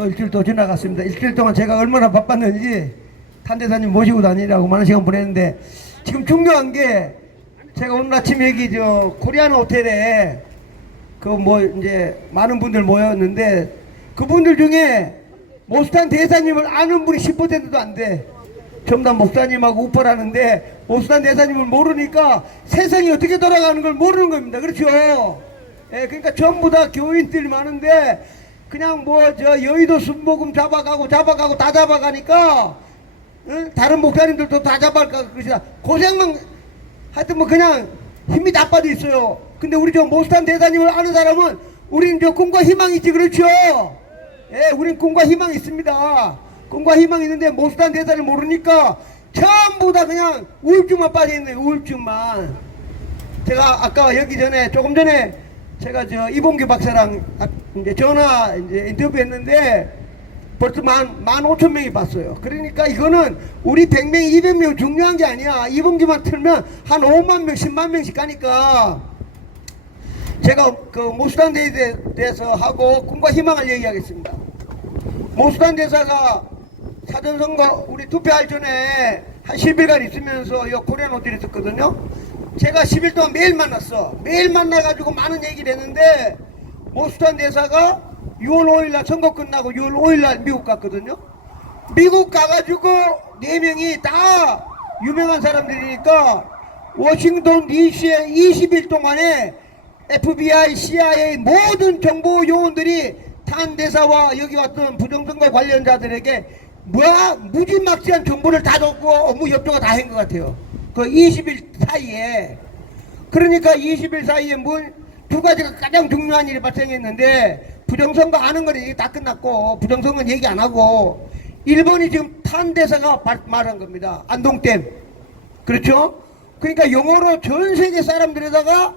또 일주일 또 지나갔습니다. 일주일 동안 제가 얼마나 바빴는지 탄대사님 모시고 다니라고 많은 시간 보냈는데, 지금 중요한 게 제가 오늘 아침 여기 저 코리안 호텔에 그 뭐 이제 많은 분들 모였는데, 그분들 중에 모스탄 대사님을 아는 분이 10%도 안 돼. 전부 다 목사님하고 우퍼라는데 모스탄 대사님을 모르니까 세상이 어떻게 돌아가는 걸 모르는 겁니다. 그렇죠? 예, 그러니까 전부 다 교인들이 많은데 그냥 뭐 저 여의도 순복음 잡아가고 다 잡아가니까, 응? 다른 목사님들도 다 잡아가고 그러시다. 고생만 하여튼 뭐 그냥 힘이 다 빠져 있어요. 근데 우리 저 모스탄 대사님을 아는 사람은 우린 저 꿈과 희망이 있지. 그렇죠? 예, 우린 꿈과 희망이 있습니다. 꿈과 희망이 있는데 모스탄 대사를 모르니까 전부 다 그냥 우울증만 빠져있네요. 우울증만. 제가 아까 여기 전에 조금 전에 제가 저 이봉규 박사랑 이제 전화 이제 인터뷰했는데 벌써 15,000명이 봤어요. 그러니까 이거는 우리 100명, 200명 중요한 게 아니야. 이봉규만 틀면 한 5만 명, 10만 명씩 가니까 제가 그 모스탄 대사에 대해서 하고 꿈과 희망을 얘기하겠습니다. 모스탄 대사가 사전선거 우리 투표할 전에 한 10일간 있으면서 이 코리안 호텔에 있었거든요. 제가 10일 동안 매일 만났어. 매일 만나가지고 많은 얘기를 했는데, 모스탄 대사가 6월 5일날 선거 끝나고 6월 5일날 미국 갔거든요. 미국 가가지고 4명이 다 유명한 사람들이니까 워싱턴 DC에 20일 동안에 FBI, CIA 모든 정보 요원들이 탄 대사와 여기 왔던 부정선거 관련자들에게 무지막지한 정보를 다 줬고 업무 협조가 다 한 것 같아요. 그 20일 사이에. 그러니까 20일 사이에 두 가지가 가장 중요한 일이 발생했는데, 부정선거 아는 건 이게 다 끝났고 부정선거는 얘기 안 하고, 일본이 지금 탄 대사가 말한 겁니다. 안동댐. 그렇죠? 그러니까 영어로 전 세계 사람들에다가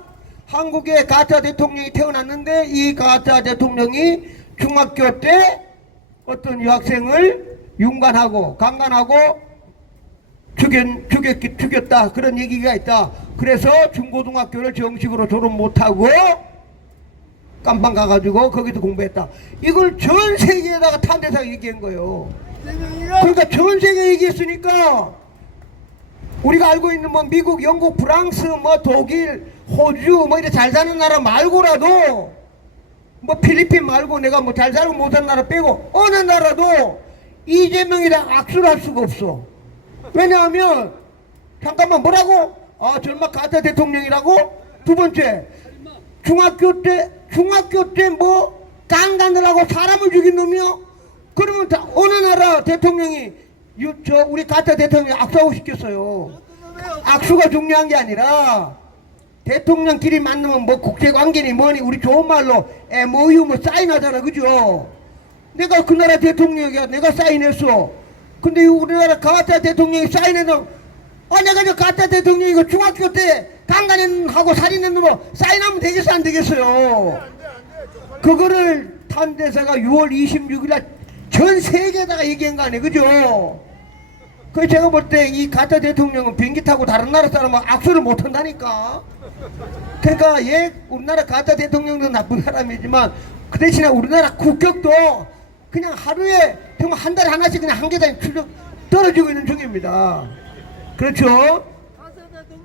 한국의 가짜 대통령이 태어났는데, 이 가짜 대통령이 중학교 때 어떤 여학생을 윤관하고 강간하고 죽였다, 그런 얘기가 있다. 그래서 중고등학교를 정식으로 졸업 못하고 깜빵 가가지고 거기도 공부했다. 이걸 전 세계에다가 탄 대사가 얘기한 거예요. 그러니까 전 세계에 얘기했으니까 우리가 알고 있는 뭐 미국, 영국, 프랑스, 뭐 독일, 호주 뭐 이렇게 잘 사는 나라 말고라도, 뭐 필리핀 말고 내가 뭐 잘 살고 못하는 나라 빼고 어느 나라도 이재명이랑 악수를 할 수가 없어. 왜냐하면 잠깐만 뭐라고? 아, 절마 가짜 대통령이라고? 두 번째, 중학교 때 뭐 강간을 하고 사람을 죽인 놈이요? 그러면 다 어느 나라 대통령이 우리 가짜 대통령이 악수하고 싶겠어요? 악수가 중요한 게 아니라 대통령끼리 만나면 뭐 국제관계니 뭐니 우리 좋은 말로 MOU 뭐 사인하잖아. 그죠? 내가 그 나라 대통령이야. 내가 사인했어. 근데 우리나라 가짜 대통령이 사인해도, 내가 저 가짜 대통령이고 중학교 때 강간하고 살인했는 거 사인하면 되겠어 안 되겠어요? 그거를 탄 대사가 6월 26일날 전 세계에다가 얘기한 거 아니에요. 그죠? 그 제가 볼 때 이 가짜 대통령은 비행기 타고 다른 나라 사람은 악수를 못 한다니까. 그러니까 우리나라 가짜 대통령도 나쁜 사람이지만 그 대신에 우리나라 국격도 그냥 하루에 정말 한 달에 하나씩 그냥 한 계단 떨어지고 있는 중입니다. 그렇죠?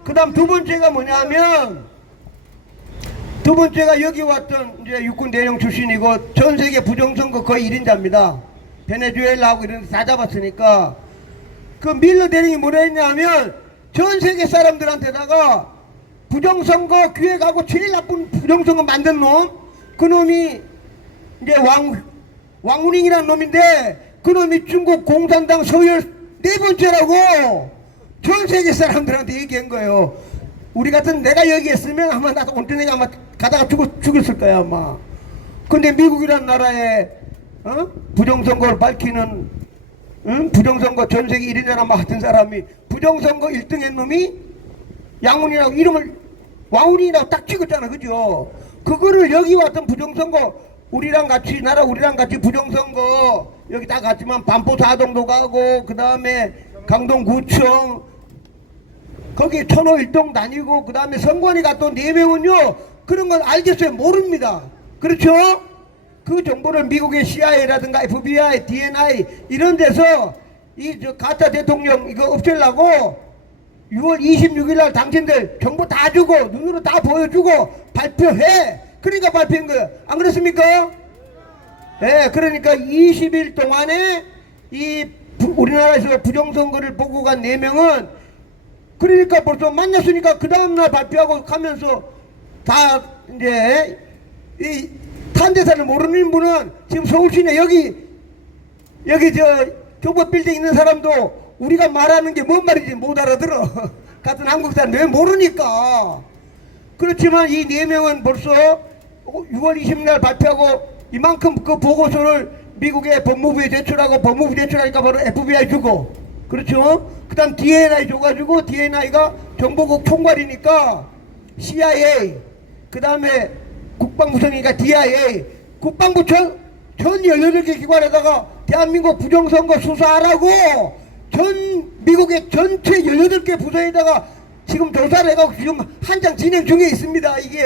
그 다음 두 번째가 뭐냐면, 두 번째가 여기 왔던 이제 육군 대령 출신이고 전 세계 부정선거 거의 1인자입니다. 베네수엘라하고 이런 데 다 잡았으니까. 그 밀러 대령이 뭐라 했냐면, 전 세계 사람들한테다가 부정선거 기획하고 제일 나쁜 부정선거 만든 놈, 그 놈이 이제 왕우닝이라는 놈인데, 그 놈이 중국 공산당 서열 4번째라고 전 세계 사람들한테 얘기한 거예요. 우리 같은 내가 여기 있으면 아마 나도 온전히 아마 가다가 죽였을 거야 아마. 근데 미국이란 나라에 부정선거를 밝히는, 부정선거 전 세계 1위잖아 같은 사람이 부정선거 1등 한 놈이 양운이라고 이름을 왕운이라고 딱 찍었잖아. 그죠? 그거를 여기 왔던 부정선거 우리랑 같이 부정선거 여기 다 갔지만 반포 사동도 가고 그 다음에 강동구청 거기 천호 일동 다니고 그 다음에 선관위 갔던 4명은요 그런 걸 알겠어요? 모릅니다. 그렇죠? 그 정보를 미국의 CIA라든가 FBI, DNI 이런 데서 이 저 가짜 대통령 이거 없애려고 6월 26일 날 당신들 정보 다 주고 눈으로 다 보여주고 발표해. 그러니까 발표한 거예요. 안 그렇습니까? 예, 그러니까 20일 동안에 이 우리나라에서 부정선거를 보고 간 4명은 그러니까 벌써 만났으니까 그 다음날 발표하고 가면서 다 이제 이 탄대사를 모르는 분은 지금 서울 시내 여기 저 조법 빌딩 있는 사람도 우리가 말하는 게 뭔 말인지 못 알아들어. 같은 한국 사람 왜 모르니까. 그렇지만 이 4명은 벌써 6월 20일 날 발표하고 이만큼 그 보고서를 미국의 법무부에 제출하고 법무부 제출하니까 바로 FBI 주고 그렇죠. 그 다음 DNI 줘가지고 DNI가 정보국 총괄이니까 CIA 그 다음에 국방부성이니까 DIA 국방부 전 18개 기관에다가 대한민국 부정선거 수사하라고 전 미국의 전체 18개 부서에다가 지금 조사를 해가지고 지금 한창 진행 중에 있습니다. 이게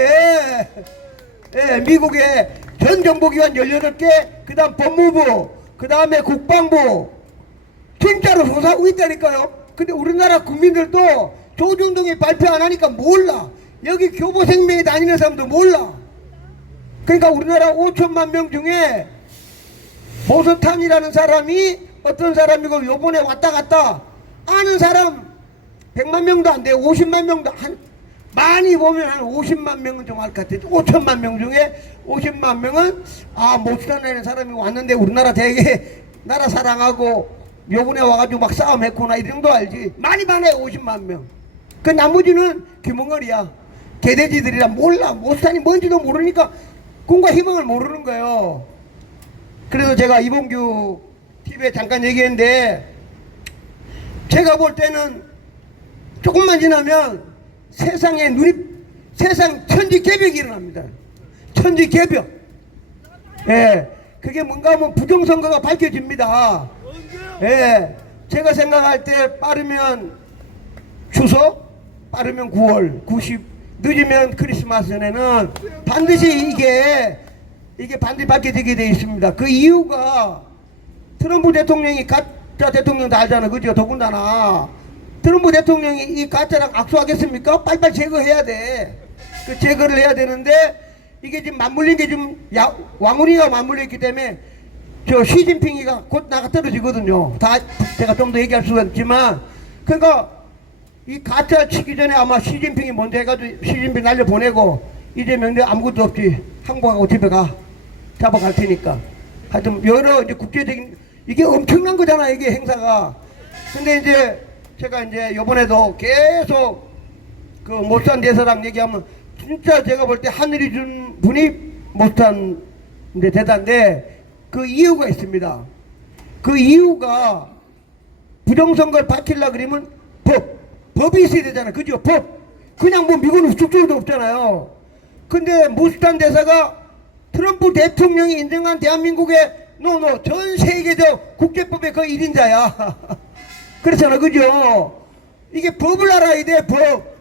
예, 미국의 전 정보기관 18개 그 다음 법무부 그 다음에 국방부 진짜로 조사하고 있다니까요. 근데 우리나라 국민들도 조중동이 발표 안 하니까 몰라. 여기 교보생명에 다니는 사람도 몰라. 그러니까 우리나라 5천만 명 중에 보석탄이라는 사람이 어떤 사람이고 요번에 왔다 갔다 아는 사람 100만 명도 안 돼요. 50만 명도 한 많이 보면 한 50만 명은 좀 알 것 같아요. 5천만 명 중에 50만 명은 모스탄이라는 사람이 왔는데 우리나라 되게 나라 사랑하고 요번에 와가지고 막 싸움했구나 이 정도 알지. 많이 많아요. 50만 명. 그 나머지는 귀멍거리야. 개돼지들이라 몰라. 모스탄이 뭔지도 모르니까 꿈과 희망을 모르는 거예요. 그래서 제가 이봉규 TV에 잠깐 얘기했는데 제가 볼 때는 조금만 지나면 세상 천지개벽이 일어납니다. 천지개벽. 예, 그게 뭔가 하면 부정선거가 밝혀집니다. 예, 제가 생각할 때 빠르면 추석, 빠르면 9월, 90, 늦으면 크리스마스 전에는 반드시 이게 반드시 밝혀지게 되어 있습니다. 그 이유가 트럼프 대통령이 가짜 대통령 다 알잖아. 그죠? 더군다나. 트럼프 대통령이 이 가짜랑 악수하겠습니까? 빨리빨리 제거해야 돼. 그 제거를 해야 되는데 이게 지금 맞물린 게 좀 왕훈이가 맞물렸기 때문에 저 시진핑이가 곧 나가 떨어지거든요. 다 제가 좀 더 얘기할 수가 있지만 그러니까 이 가짜 치기 전에 아마 시진핑이 먼저 해가지고 시진핑 날려보내고 이재명도 아무것도 없지 항복하고 집에 가 잡아갈 테니까 하여튼 여러 이제 국제적인 이게 엄청난 거잖아 이게 행사가. 근데 이제 제가 이제 요번에도 계속 그 모스탄 대사랑 얘기하면 진짜 제가 볼 때 하늘이 준 분이 모스탄 대사인데 그 이유가 있습니다. 그 이유가 부정선거를 밝히려고 그러면 법이 있어야 되잖아요. 그죠? 법. 그냥 뭐 미국은 숙소도 없잖아요. 근데 모스탄 대사가 트럼프 대통령이 인정한 대한민국의 전 세계적 국제법의 그 1인자야. 그렇잖아. 그죠? 이게 법을 알아야 돼. 법.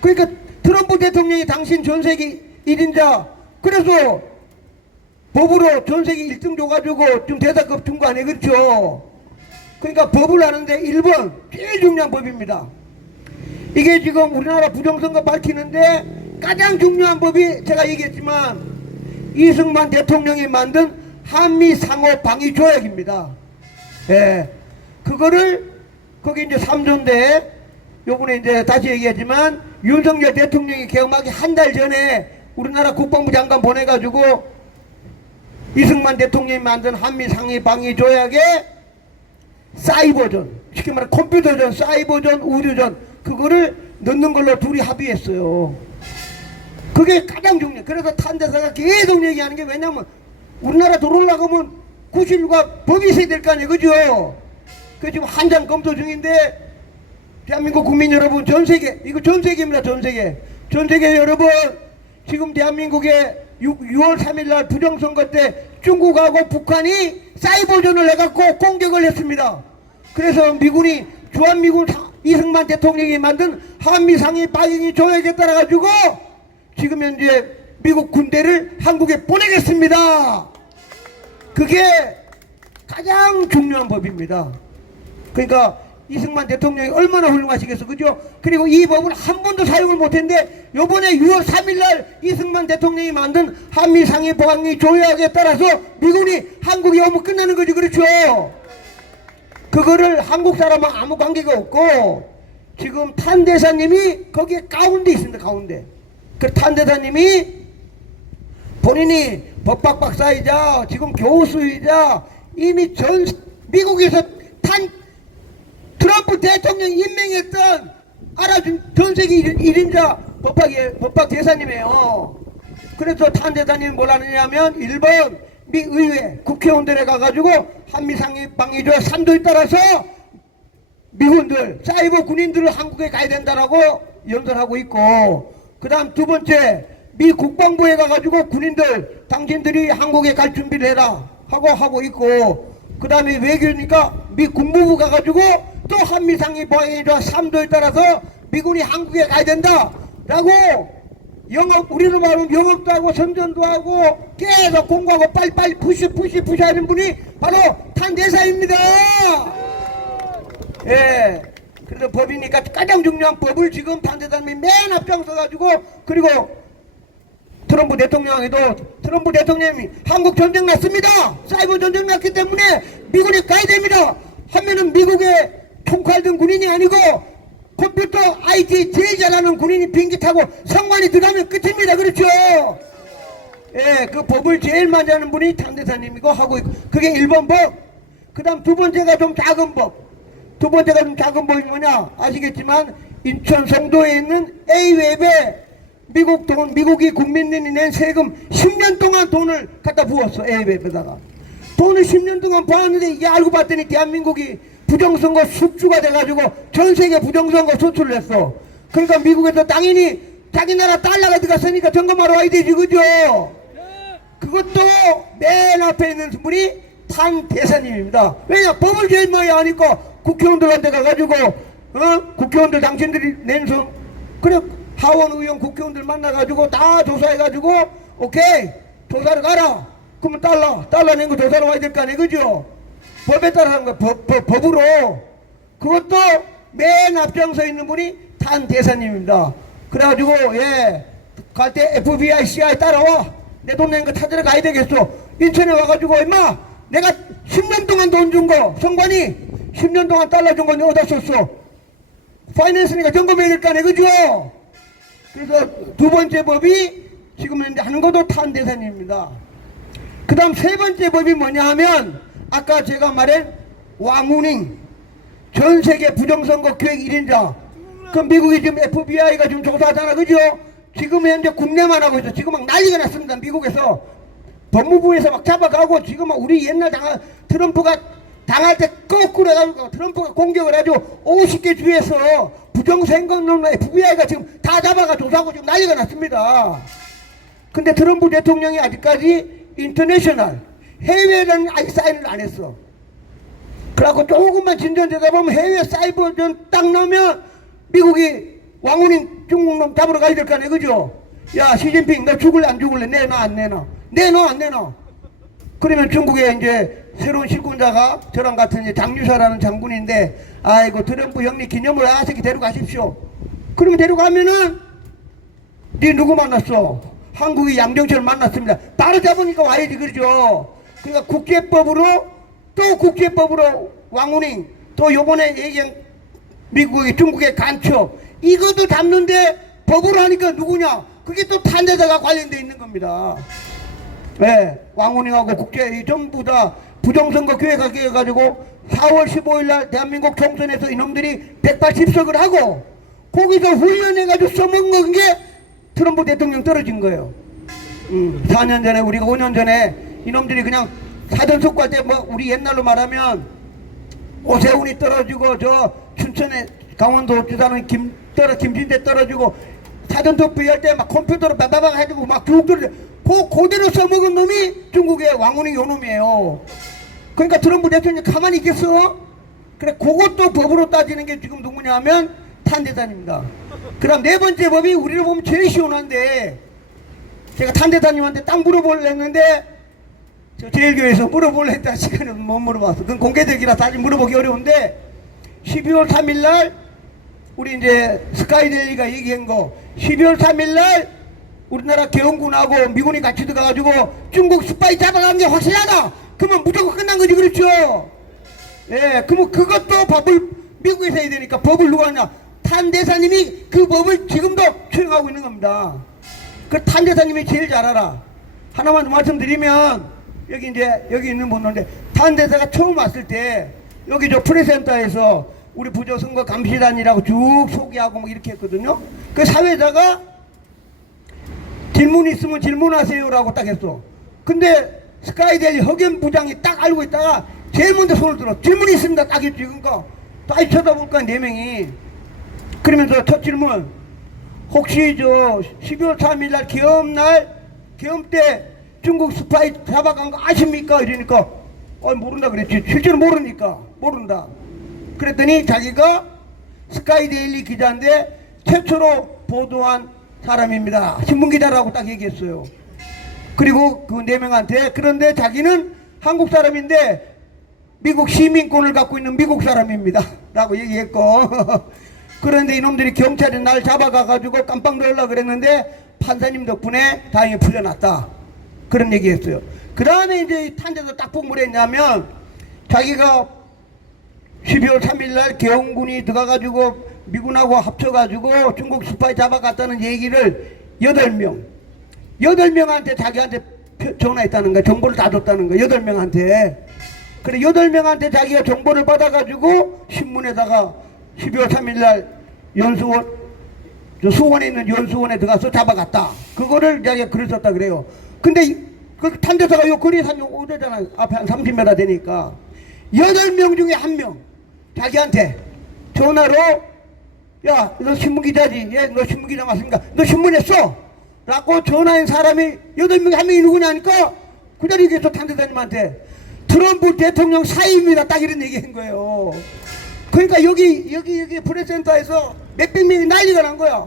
그러니까 트럼프 대통령이 당신 전 세계 1인자 그래서 법으로 전 세계 1등 줘가지고 좀 대사급 준 거 아니에요. 그렇죠? 그러니까 법을 아는데 1번 제일 중요한 법입니다. 이게 지금 우리나라 부정선거 밝히는데 가장 중요한 법이 제가 얘기했지만 이승만 대통령이 만든 한미 상호 방위 조약입니다. 예. 그거를 거기 이제 3조인데 요번에 이제 다시 얘기하지만 윤석열 대통령이 개엄하기 한 달 전에 우리나라 국방부 장관 보내가지고 이승만 대통령이 만든 한미 상위 방위 조약의 사이버전, 쉽게 말해 컴퓨터전, 사이버전, 우주전 그거를 넣는 걸로 둘이 합의했어요. 그게 가장 중요해. 그래서 탄대사가 계속 얘기하는 게 왜냐면 우리나라 들어오려고 하면 구실과 법이 있어야 될 거 아니에요. 그죠? 그 지금 한참 검토 중인데 대한민국 국민 여러분 전세계 이거 전세계입니다. 전세계 여러분 지금 대한민국의 6월 3일 날 부정선거 때 중국하고 북한이 사이버전을 해갖고 공격을 했습니다. 그래서 미군이 주한미군 이승만 대통령이 만든 한미 상위 방위 조약에 따라 가지고 지금 현재 미국 군대를 한국에 보내겠습니다. 그게 가장 중요한 법입니다. 그러니까 이승만 대통령이 얼마나 훌륭하시겠어, 그죠? 그리고 이 법을 한 번도 사용을 못했는데 요번에 6월 3일날 이승만 대통령이 만든 한미상해 보안리 조약에 따라서 미군이 한국에 오면 끝나는 거지, 그렇죠? 그거를 한국 사람은 아무 관계가 없고 지금 탄 대사님이 거기에 가운데 있습니다. 가운데. 그 탄 대사님이 본인이 법학 박사이자 지금 교수이자 이미 전 미국에서 탄 트럼프 대통령 임명했던 알아준 전 세계 1인자 법학 대사님이에요. 그래서 탄 대사님이 뭘 하느냐면 1번 미 의회 국회의원들에 가가지고 한미상해 방위조 3도에 따라서 미군들 사이버 군인들을 한국에 가야 된다라고 연설하고 있고, 그 다음 두 번째 미 국방부에 가가지고 군인들 당신들이 한국에 갈 준비를 해라 하고 있고, 그 다음에 외교니까 미 국무부 가가지고 또 한미상해 방위조 3도에 따라서 미군이 한국에 가야 된다 라고 영업, 우리로 말하면 영업도 하고 선전도 하고 계속 공부하고 빨리빨리 푸시 하는 분이 바로 탄 대사입니다. 예. 그래서 법이니까 가장 중요한 법을 지금 탄 대사님이 맨 앞장서 가지고, 그리고 트럼프 대통령에도 트럼프 대통령이 한국 전쟁 났습니다. 사이버 전쟁 났기 때문에 미군이 가야 됩니다 하면은 미국의 총칼 든 군인이 아니고 컴퓨터 IT 제일 잘하는 군인이 비행기 타고 성관이 들어가면 끝입니다. 그렇죠? 예, 그 법을 제일 많이 하는 분이 탄 대사님이고 하고 있고, 그게 1번 법. 그 다음 두 번째가 좀 작은 법. 두 번째가 좀 작은 법이 뭐냐 아시겠지만 인천 송도에 있는 A웹에 미국 돈, 미국이 국민들이 낸 세금 10년 동안 돈을 갖다 부었어. A웹에다가 돈을 10년 동안 부었는데 이게 알고 봤더니 대한민국이 부정선거 숙주가 돼가지고 전 세계 부정선거 소출을 했어. 그러니까 미국에서 당연히 자기 나라 달러가 들어갔으니까 점검하러 와야 되지, 그죠? 그것도 맨 앞에 있는 분이 탄 대사님입니다. 왜냐? 법을 제일 많이 하니까 국회의원들한테 가가지고 국회의원들 당신들이 낸 성, 그래 하원 의원 국회의원들 만나가지고 다 조사해가지고 오케이 조사를 가라. 그러면 달러 낸 거 조사로 와야 될 거 아니에요, 그죠? 법에 따라 하는 거야. 법으로. 그것도 맨 앞장서 있는 분이 탄 대사님입니다. 그래가지고 예, 갈 때 FBI, CIA 따라와. 내 돈 낸 거 찾으러 가야 되겠어. 인천에 와가지고 임마 내가 10년 동안 돈 준 거 성관이 10년 동안 달러 준 거 내가 어디다 썼어? 파이낸스니까 점검해야 될 거 아니에요, 그죠? 그래서 두 번째 법이 지금 현재 하는 것도 탄 대사님입니다. 그 다음 세 번째 법이 뭐냐 하면 아까 제가 말한 왕우닝 전 세계 부정선거 기획 1인자. 그 미국이 지금 FBI가 지금 조사하잖아, 그죠? 지금 현재 국내만 하고 있어. 지금 막 난리가 났습니다. 미국에서 법무부에서 막 잡아가고 지금 막 우리 옛날 트럼프가 당할 때 거꾸로 해가지고 트럼프가 공격을 해가지고 50개 주에서 부정선거론 FBI가 지금 다 잡아가 조사하고 지금 난리가 났습니다. 근데 트럼프 대통령이 아직까지 인터내셔널 해외라는 아직 사인을 안 했어. 그래갖고 조금만 진전되다 보면 해외 사이버전 딱 나오면 미국이 왕훈인 중국 놈 잡으러 가야 될 거 아니야, 그죠? 야 시진핑 너 죽을래 안 죽을래? 내놔 안 내놔? 내놔 안 내놔? 그러면 중국에 이제 새로운 실권자가 저랑 같은 이제 장유사라는 장군인데 아이고 트럼프 형님 기념으로 아새끼 데려가십시오. 그러면 데려가면은 네 누구 만났어? 한국이 양정철 만났습니다. 바로 잡으니까 와야지, 그러죠? 그러니까 국제법으로 왕훈이 또 요번에 얘기한 미국이 중국의 간첩 이것도 잡는데 법으로 하니까 누구냐? 그게 또 탄 데다가 관련되어 있는 겁니다. 네, 왕훈이하고 국제 전부 다 부정선거 기획하게 해가지고 4월 15일 날 대한민국 총선에서 이놈들이 180석을 하고 거기서 훈련해가지고 써먹은 게 트럼프 대통령 떨어진 거예요. 4년 전에 우리가 5년 전에 이놈들이 그냥 사전속 갈 때 뭐 우리 옛날로 말하면 오세훈이 떨어지고 저 춘천에 강원도 주사는 김진대 떨어지고 사전투표 할 때 막 컴퓨터로 바바박 해주고 막 교육들 그대로 써먹은 놈이 중국의 왕훈이 요 놈이에요. 그러니까 트럼프 대통령이 가만히 있겠어? 그래 그것도 법으로 따지는 게 지금 누구냐 하면 탄 대사입니다. 그 다음 네 번째 법이 우리를 보면 제일 시원한데 제가 탄대사님한테 딱 물어보려 했는데 저 제일교회에서 물어보려 했다 시간에 못 물어봤어. 그건 공개적이라 사실 물어보기 어려운데 12월 3일 날 우리 이제 스카이데일리가 얘기한 거 12월 3일 날 우리나라 개헌군하고 미군이 같이 들어가가지고 중국 스파이 잡아간 게 확실하다. 그러면 무조건 끝난 거지, 그렇죠? 예, 그러면 그것도 법을 미국에서 해야 되니까 법을 누가 하냐? 탄대사님이 그 법을 지금도 추행하고 있는 겁니다. 그 탄대사님이 제일 잘 알아. 하나만 말씀드리면 여기 이제 여기 있는 분인데 탄대사가 처음 왔을 때 여기 저 프레센터에서 우리 부조선거 감시단이라고 쭉 소개하고 뭐 이렇게 했거든요. 그 사회자가 질문 있으면 질문하세요라고 딱 했어. 근데 스카이데일리 허겸 부장이 딱 알고 있다가 제일 먼저 손을 들어. 질문이 있습니다. 딱 했지. 그러니까 딱 쳐다볼까 4명이. 그러면서 첫 질문. 혹시 저 12월 3일 날 계엄 때 중국 스파이 잡아간 거 아십니까? 이러니까 모른다 그랬지. 실제로 모르니까 모른다. 그랬더니 자기가 스카이데일리 기자인데 최초로 보도한 사람입니다. 신문기자라고 딱 얘기했어요. 그리고 그 4명한테 그런데 자기는 한국 사람인데 미국 시민권을 갖고 있는 미국 사람입니다. 라고 얘기했고 그런데 이놈들이 경찰이 날 잡아가가지고 깜빡 놀라 그랬는데 판사님 덕분에 다행히 풀려났다. 그런 얘기했어요. 그 다음에 이제 탄대도 딱 보면 뭐랬냐면 자기가 12월 3일 날 개헌군이 들어가가지고 미군하고 합쳐가지고 중국 스파이 잡아갔다는 얘기를 8명한테 자기한테 전화했다는 거야. 정보를 다 줬다는 거야. 8명한테. 그래 8명한테 자기가 정보를 받아가지고 신문에다가 12월 3일 날 연수원 수원에 있는 연수원에 들어가서 잡아갔다. 그거를 자기가 글을 썼다 그래요. 근데 그 탄대사가 요 거리에 산 오대잖아. 앞에 한 30m 되니까 8명 중에 1명 자기한테 전화로 야 너 신문기자지? 예, 너 신문기자 맞습니까? 너 신문했어? 라고 전화한 사람이 8명에 1명이 누구냐니까 그 자리에 계속 탄대사님한테 트럼프 대통령 사위입니다. 딱 이런 얘기 한 거예요. 그러니까 여기 프레스센터에서 몇백 명이 난리가 난 거야.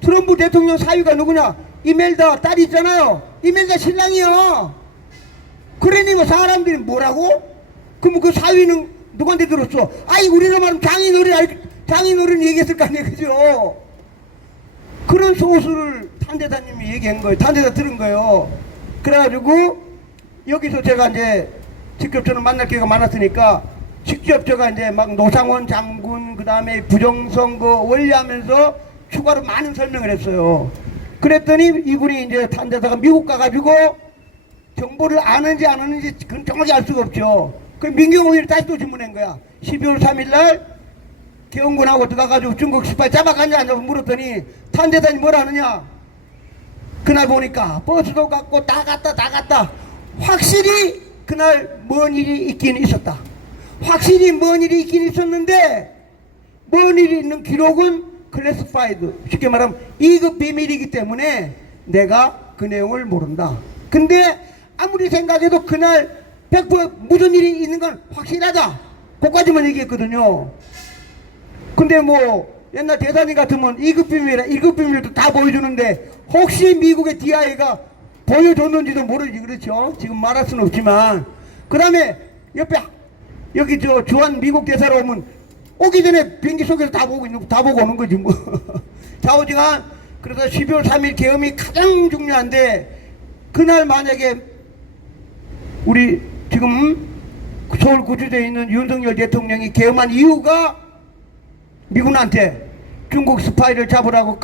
트럼프 대통령 사위가 누구냐? 이멜다 딸이 있잖아요. 이멜다 신랑이요. 그러니 뭐 사람들이 뭐라고? 그럼 그 사위는 누구한테 들었어? 아이 우리가 말하면 장인어른 얘기했을 거 아니에요, 그죠? 그런 소수를 탄대사님이 얘기한 거예요. 탄대사 들은 거예요. 그래가지고 여기서 제가 이제 직접 저는 만날 기회가 많았으니까 직접 제가 이제 막 노상원 장군 그 다음에 부정선거 원리하면서 추가로 많은 설명을 했어요. 그랬더니 이분이 이제 탄대사가 미국 가가지고 정보를 아는지 안 아는지 그건 정확히 알 수가 없죠. 그 민경호를 다시 또 질문한 거야. 12월 3일 날 개헌군하고 들어가가지고 중국 스파이 잡아갔냐 안 잡아 물었더니 탄대사님 뭐라 하느냐. 그날 보니까 버스도 갔고 다 갔다 확실히 그날 뭔 일이 있긴 있었다. 확실히 뭔 일이 있긴 있었는데 뭔 일이 있는 기록은 클래스파이드 쉽게 말하면 2급 비밀이기 때문에 내가 그 내용을 모른다. 근데 아무리 생각해도 그날 100% 무슨 일이 있는 건 확실하다. 그까지만 얘기했거든요. 근데 뭐 옛날 대사님 같으면 2급 비밀이라 1급 비밀도 다 보여주는데 혹시 미국의 DIA가 보여줬는지도 모르지. 그렇죠? 지금 말할 수는 없지만 그 다음에 옆에 여기 저 주한 미국 대사로 오면 오기 전에 비행기 속에서 다 보고 오는 거지 뭐. 자오지간 그래서 12월 3일 계엄이 가장 중요한데 그날 만약에 우리 지금 서울 구치소에 있는 윤석열 대통령이 계엄한 이유가 미군한테 중국 스파이를 잡으라고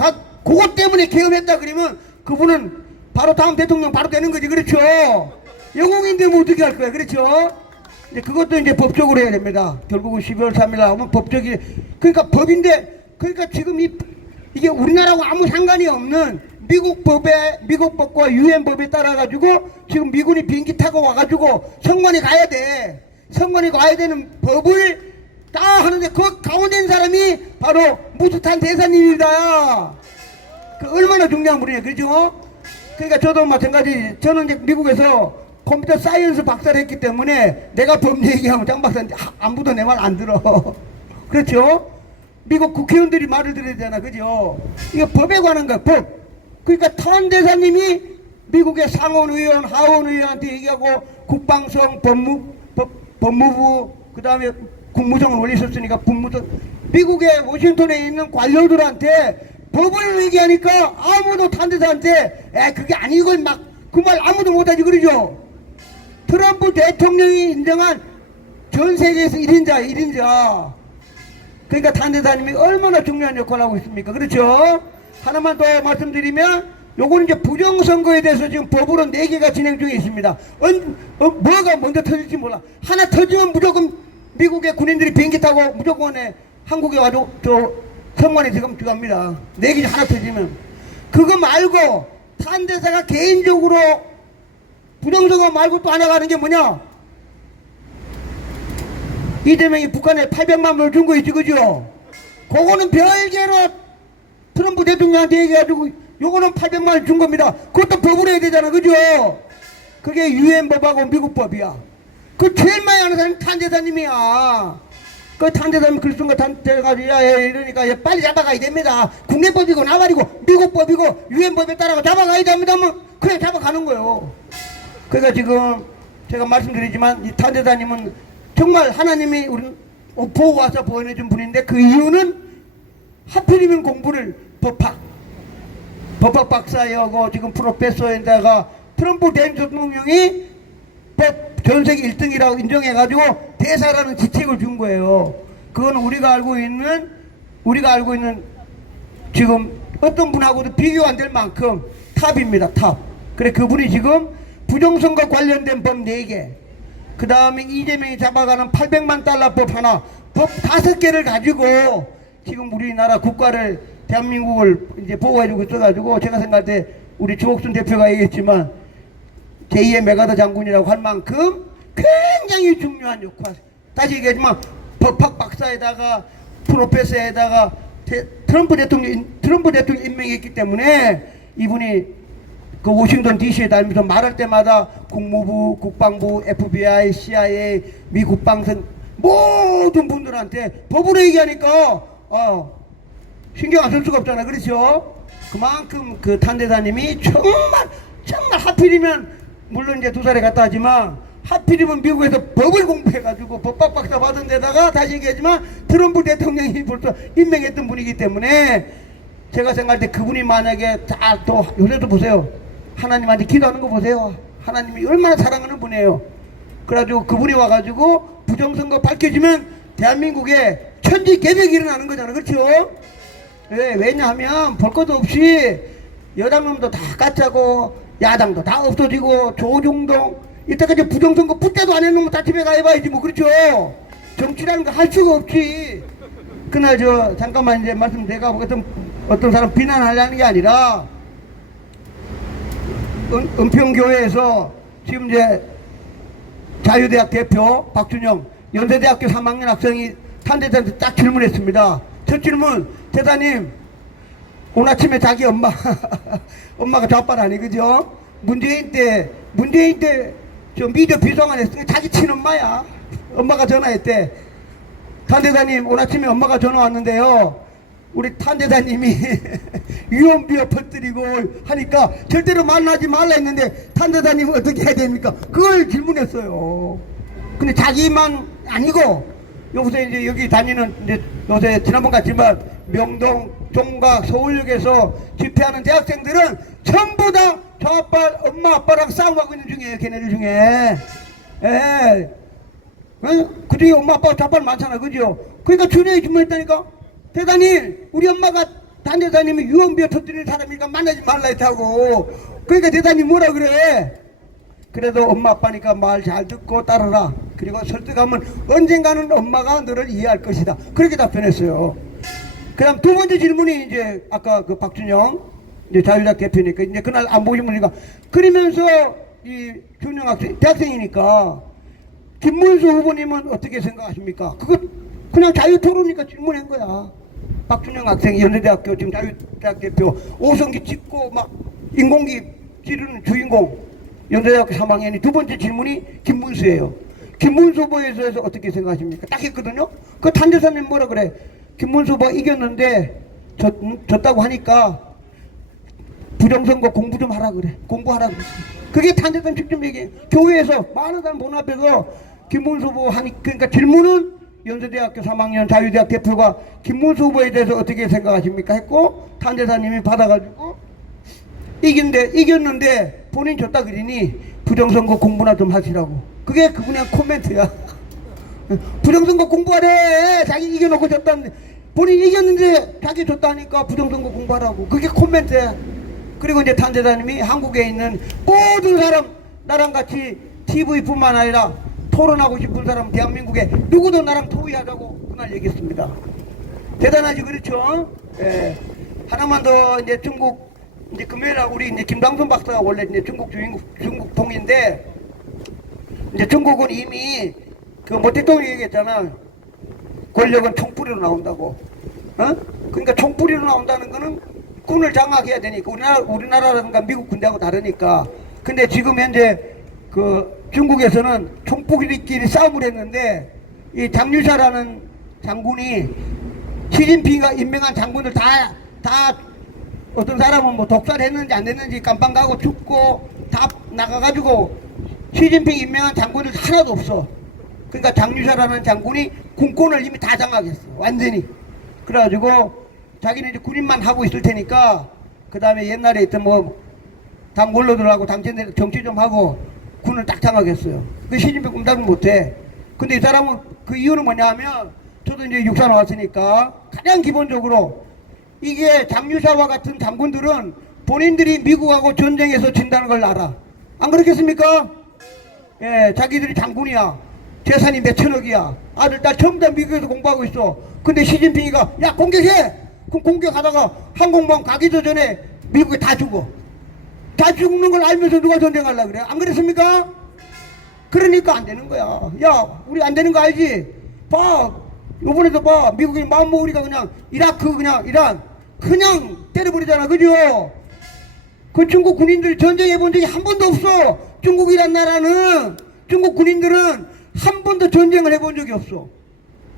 그것 때문에 계엄했다 그러면 그분은 바로 다음 대통령 바로 되는 거지. 그렇죠? 영웅인데 뭐 어떻게 할 거야. 그렇죠? 이제 그것도 이제 법적으로 해야 됩니다. 결국은 12월 3일 나오면 법적이 그러니까 법인데 그러니까 지금 이게 우리나라하고 아무 상관이 없는 미국 법과 유엔 법에 따라 가지고 지금 미군이 비행기 타고 와가지고 선관위 가야 돼. 선관위 가야 되는 법을 다 하는데 그 가운데 있는 사람이 바로 무스탄 대사님입니다. 그 얼마나 중요한 분이에요. 그죠? 그러니까 저도 마찬가지. 저는 이제 미국에서 컴퓨터 사이언스 박사를 했기 때문에 내가 법 얘기하면 장 박사인데 아무도 내 말 안 들어. 그렇죠? 미국 국회의원들이 말을 들어야 되잖아. 그죠? 이거 법에 관한 거야. 법. 그러니까 탄대사님이 미국의 상원의원, 하원의원한테 얘기하고 국방성, 법무부, 그 다음에 국무성을 올리셨으니까 국무성, 미국의 워싱턴에 있는 관료들한테 법을 얘기하니까 아무도 탄대사한테 그게 아니고 막 그 말 아무도 못하지 그러죠. 트럼프 대통령이 인정한 전 세계에서 1인자. 그러니까 탄대사님이 얼마나 중요한 역할을 하고 있습니까? 그렇죠? 하나만 더 말씀드리면 요거는 이제 부정선거에 대해서 지금 법으로 4개가 진행 중에 있습니다. 뭐가 먼저 터질지 몰라. 하나 터지면 무조건 미국의 군인들이 비행기 타고 무조건 한국에 와도 저 성관에 지금 들어갑니다. 4개 중 하나 터지면. 그거 말고 탄대사가 개인적으로 부정선거 말고 또 하나 가는 게 뭐냐? 이재명이 북한에 800만 불 준 거 있지, 그죠? 그거는 별개로 트럼프 대통령한테 얘기해가지고 요거는 800만 원 준 겁니다. 그것도 법으로 해야 되잖아, 그죠? 그게 유엔법하고 미국법이야. 그 제일 많이 하는 사람이 탄대사님이야. 그 탄대사님이 글 쓴 거 탄대가지고 이러니까 빨리 잡아가야 됩니다. 국내법이고 나발이고 미국법이고 유엔법에 따라서 잡아가야 됩니다. 그래 잡아가는 거예요. 그러니까 지금 제가 말씀드리지만 이 탄대사님은 정말 하나님이 우리 보고 와서 보내준 분인데 그 이유는 하필이면 공부를 법학 박사하고 지금 프로페서에다가 트럼프 대통령이 법 전세계 1등이라고 인정해가지고 대사라는 지책을 준 거예요. 그건 우리가 알고 있는 지금 어떤 분하고도 비교 안 될 만큼 탑입니다. 탑. 그래 그분이 지금 부정선거 관련된 법 4개, 그 다음에 이재명이 잡아가는 800만 달러 법 하나, 법 5개를 가지고 지금 우리나라 국가를 대한민국을 이제 보호해주고 있어가지고 제가 생각할 때 우리 주옥순 대표가 얘기했지만 제2의 메가더 장군이라고 할 만큼 굉장히 중요한 역할. 다시 얘기하지만 법학 박사에다가 프로페서에다가 트럼프 대통령 임명했기 때문에 이분이 그 워싱턴 DC에 다니면서 말할 때마다 국무부, 국방부, FBI, CIA, 미 국방선 모든 분들한테 법으로 얘기하니까 신경 안 쓸 수가 없잖아. 그렇죠? 그만큼 그 탄대사님이 정말 하필이면 물론 이제 2살에 갔다 하지만 하필이면 미국에서 법을 공부해가지고 법학 박사 받은 데다가 다시 얘기하지만 트럼프 대통령이 벌써 임명했던 분이기 때문에 제가 생각할 때 그분이 만약에 다 또 요새도 보세요. 하나님한테 기도하는 거 보세요. 하나님이 얼마나 사랑하는 분이에요. 그래가지고 그분이 와가지고 부정선거 밝혀지면 대한민국에 천지개벽이 일어나는 거잖아. 그렇죠? 네, 왜냐하면 볼 것도 없이 여당놈도 다 까짜고 야당도 다 없어지고 조중동 이때까지 부정선거 붙대도 안 해놓으면 다 집에 가해봐야지 뭐. 그렇죠? 정치라는 거 할 수가 없지. 그날 잠깐만 이제 말씀 내가 어떤 사람 비난하려는 게 아니라 은평교회에서 지금 이제 자유대학 대표 박준영 연세대학교 3학년 학생이 탄대사한테 딱 질문했습니다. 첫 질문, 대사님 오늘 아침에 자기 엄마가 좌빨 아니 그죠? 문재인 때 저 미디어 비서관 했으니까 자기 친엄마야. 엄마가 전화했대. 탄대사님 오늘 아침에 엄마가 전화 왔는데요, 우리 탄대사님이 유언비어 퍼뜨리고 하니까 절대로 만나지 말라 했는데 탄대사님은 어떻게 해야 됩니까? 그걸 질문했어요. 근데 자기만 아니고 요새 이제 여기 다니는 이제 요새 지난번 같지만 명동, 종각, 서울역에서 집회하는 대학생들은 전부 다 좌빨 엄마 아빠랑 싸움하고 있는 중이에요. 걔네들 중에. 예. 그 중에 엄마 아빠가 좌빨 많잖아. 그죠? 그러니까 준영이 질문했다니까. 대사님 우리 엄마가 단대사님이 유언비어 터뜨리는 사람이니까 만나지 말라 했다고. 그러니까 대사님 뭐라 그래? 그래도 엄마 아빠니까 말 잘 듣고 따르라. 그리고 설득하면 언젠가는 엄마가 너를 이해할 것이다. 그렇게 답변했어요. 그 다음 두 번째 질문이 이제 아까 그 박준영 이제 자유대학 대표니까 이제 그날 안 보신 분이니까 그러면서 이 준영 학생 대학생이니까 김문수 후보님은 어떻게 생각하십니까? 그거 그냥 자유토론이니까 질문한 거야. 박준영 학생이 연세대학교 지금 자유대학 대표 5성기 찍고 막 인공기 찌르는 주인공 연세대학교 3학년이 두 번째 질문이 김문수예요. 김문수 후보에 대해서 어떻게 생각하십니까? 딱 했거든요. 그 탄대사님 뭐라 그래? 김문수 후보가 이겼는데 졌다고 하니까 부정선거 공부 좀 하라 그래. 공부하라 그래. 그게 탄대선 직접 얘기해. 교회에서 많은 사람 본 앞에서 김문수 후보 하니, 그러니까 질문은 연세대학교 3학년 자유대학 대표가 김문수 후보에 대해서 어떻게 생각하십니까? 했고, 탄대사님이 받아가지고 이겼는데 본인 졌다 그러니 부정선거 공부나 좀 하시라고. 그게 그냥 코멘트야. 부정선거 공부하래. 자기 이겨놓고 졌다는데, 본인 이겼는데 자기 졌다니까 부정선거 공부하라고. 그게 코멘트야. 그리고 이제 탄대사님이 한국에 있는 모든 사람, 나랑 같이 TV뿐만 아니라 토론하고 싶은 사람 대한민국에 누구도 나랑 토의하자고 그날 얘기했습니다. 대단하지, 그렇죠? 예. 하나만 더, 이제 중국, 이제 금요일날 우리 이제 김당순 박사가 원래 이제 중국 통인데, 이제 중국은 이미 그 뭐 대통령이 얘기했잖아. 권력은 총뿌리로 나온다고. 어? 그러니까 총뿌리로 나온다는 거는 군을 장악해야 되니까, 우리나라라든가 미국 군대하고 다르니까. 근데 지금 현재 그 중국에서는 총뿌리끼리 싸움을 했는데, 이 장유샤라는 장군이 시진핑이가 임명한 장군들 다 어떤 사람은 뭐 독살했는지 안 했는지 깜빵 가고 죽고 다 나가가지고 시진핑 임명한 장군들 하나도 없어. 그러니까 장유샤라는 장군이 군권을 이미 다 장악했어. 완전히. 그래가지고 자기는 이제 군인만 하고 있을 테니까, 그 다음에 옛날에 있던 뭐 당 원로들하고 당신들 정치 좀 하고 군을 딱 장악했어요. 그 시진핑 꿈답은 못해. 근데 이 사람은 그 이유는 뭐냐 하면, 저도 이제 육사 나왔으니까 가장 기본적으로 이게 장유샤와 같은 장군들은 본인들이 미국하고 전쟁에서 진다는 걸 알아. 안 그렇겠습니까? 예, 자기들이 장군이야. 재산이 몇 천억이야. 아들, 딸 전부 다 미국에서 공부하고 있어. 근데 시진핑이가 야 공격해! 그럼 공격하다가 항공모함 가기도 전에 미국에 다 죽어. 다 죽는 걸 알면서 누가 전쟁하려고 그래? 안 그렇습니까? 그러니까 안 되는 거야. 야, 우리 안 되는 거 알지? 봐. 요번에도 봐. 미국이 마음 먹으니까 그냥 이라크, 그냥 이란 그냥 때려버리잖아. 그죠? 그 중국 군인들 전쟁해 본 적이 한 번도 없어. 중국이란 나라는, 중국 군인들은 한 번도 전쟁을 해본 적이 없어.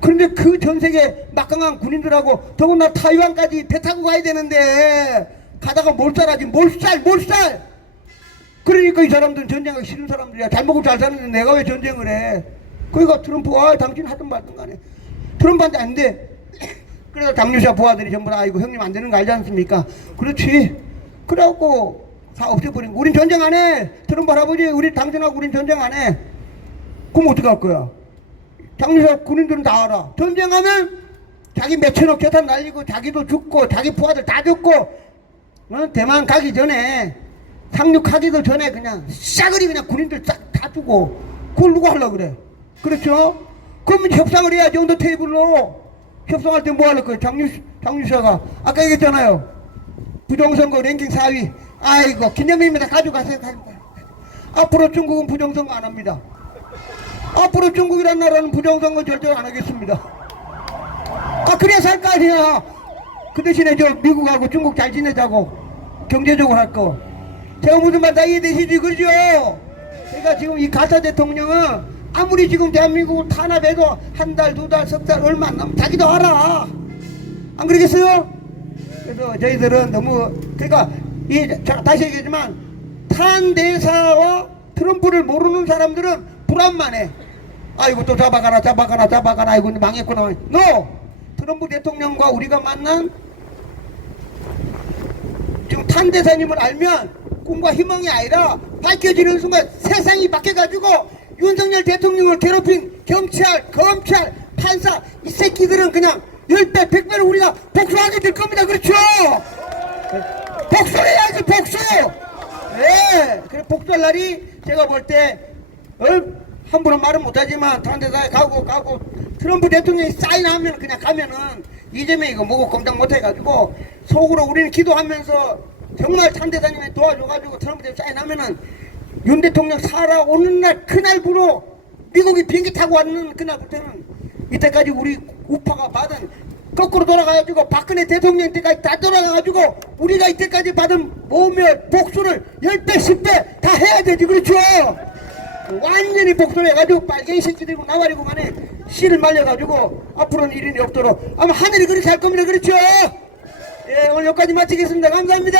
그런데 그 전 세계 막강한 군인들하고 더구나 타이완까지 배 타고 가야 되는데 가다가 몰살하지. 몰살. 그러니까 이 사람들은 전쟁하기 싫은 사람들이야. 잘 먹고 잘 사는데 내가 왜 전쟁을 해? 그러니까 트럼프가 당신 하든 말든 간에 트럼프한테 안 돼. 그래서 장유샤 부하들이 전부 다 이거 형님 안 되는 거 알지 않습니까? 그렇지. 그래갖고 다 없애버린 거. 우린 전쟁 안 해. 트럼프 할아버지, 우리 당신하고 우린 전쟁 안 해. 그럼 어떡할 거야? 장유샤 군인들은 다 알아. 전쟁하면 자기 몇천억 재산 날리고 자기도 죽고 자기 부하들 다 죽고, 대만 가기 전에 상륙하기도 전에 그냥 싸그리 그냥 군인들 싹 다 주고. 그걸 누가 하려고 그래? 그렇죠? 그러면 협상을 해야지. 언더 테이블로 협상할 때 뭐 하려고 그래? 장유샤가 아까 얘기했잖아요. 부정선거 랭킹 4위. 아이고 기념일입니다. 가져가세요. 앞으로 중국은 부정선거 안 합니다. 앞으로 중국이란 나라는 부정선거 절대 안 하겠습니다. 그래야 살 거 아니야. 그 대신에 저 미국하고 중국 잘 지내자고 경제적으로 할 거. 제가 무슨 말 다 이해되시지? 그러죠? 그러니까 지금 이 가사 대통령은 아무리 지금 대한민국을 탄압해도 한 달, 두 달, 석 달 얼마 안 남으면 자기도 알아. 안 그러겠어요? 그래서 저희들은 너무, 그러니까 다시 얘기하지만 탄대사와 트럼프를 모르는 사람들은 불안만해. 아이고 또 잡아가라. 아이고 망했구나. 트럼프 대통령과 우리가 만난 지금 탄대사님을 알면 꿈과 희망이 아니라 밝혀지는 순간 세상이 바뀌어가지고 윤석열 대통령을 괴롭힌 경찰, 검찰, 판사 이 새끼들은 그냥 10배, 100배를 우리가 복수하게 될 겁니다. 그렇죠? 복수를 해야지, 복수! 예, 그래 복수할 날이 제가 볼 때 함부로 말은 못하지만 탄대사에 가고 트럼프 대통령이 사인하면 그냥 가면은 이재명이 이거 뭐고 꼼짝 못해가지고 속으로 우리는 기도하면서 정말 탄대사님이 도와줘가지고 트럼프 대통령 사인하면은 윤 대통령 살아오는 날 그날부로 미국이 비행기 타고 왔는 그날부터는 이때까지 우리 우파가 받은 거꾸로 돌아가가지고 박근혜 대통령 때까지 다 돌아가가지고 우리가 이때까지 받은 모멸 복수를 10배 10배 다 해야 되지. 그렇죠? 완전히 복수를 해가지고 빨갱이 새끼들고 나발이고 간에 씨를 말려가지고 앞으로는 일인이 없도록 아마 하늘이 그렇게 할 겁니다. 그렇죠? 예, 오늘 여기까지 마치겠습니다. 감사합니다.